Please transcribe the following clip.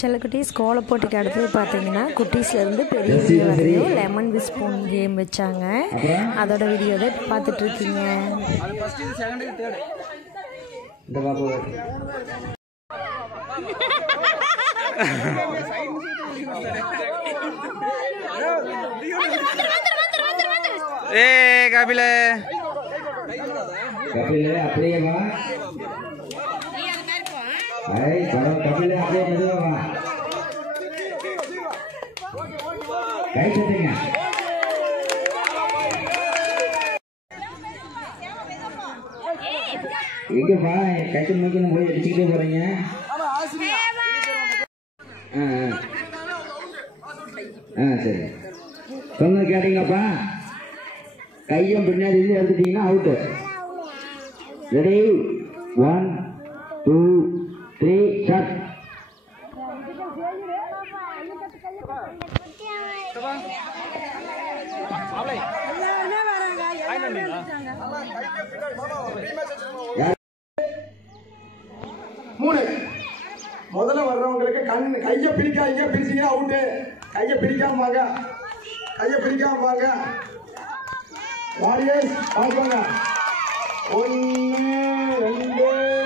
செல்லக்குட்டீஸ் கோலப்போட்டிக்கு அடுத்தது பார்த்தீங்கன்னா குட்டீஸ்லேருந்து பெரியவங்க வரையும் லெமன் விஸ்பூன் கேம் வச்சாங்க. அதோட வீடியோ தான் இப்போ பார்த்துட்ருக்கீங்க. கபில அப்படியே வா. கபில அப்படியே மெதுவா வா. கை தட்டுங்க. எங்கப்பா கட்டு நோக்கி போய் அடிச்சுக்கிட்டே போறீங்க? சரி சொன்ன கேட்டீங்கப்பா. கையும் பின்னாடி எடுத்துட்டீங்கன்னா அவுட்டு. Ready 1 2 3 start. முதல்ல வர்றவங்களுக்கு கையை பிடிக்காதீங்க. பிரிச்சிங்கன்னா அவுட்டு. கையை பிடிக்காம வாங்க. கையை பிடிக்காம வாங்க. வாரியர்ஸ் வாங்க. 1 2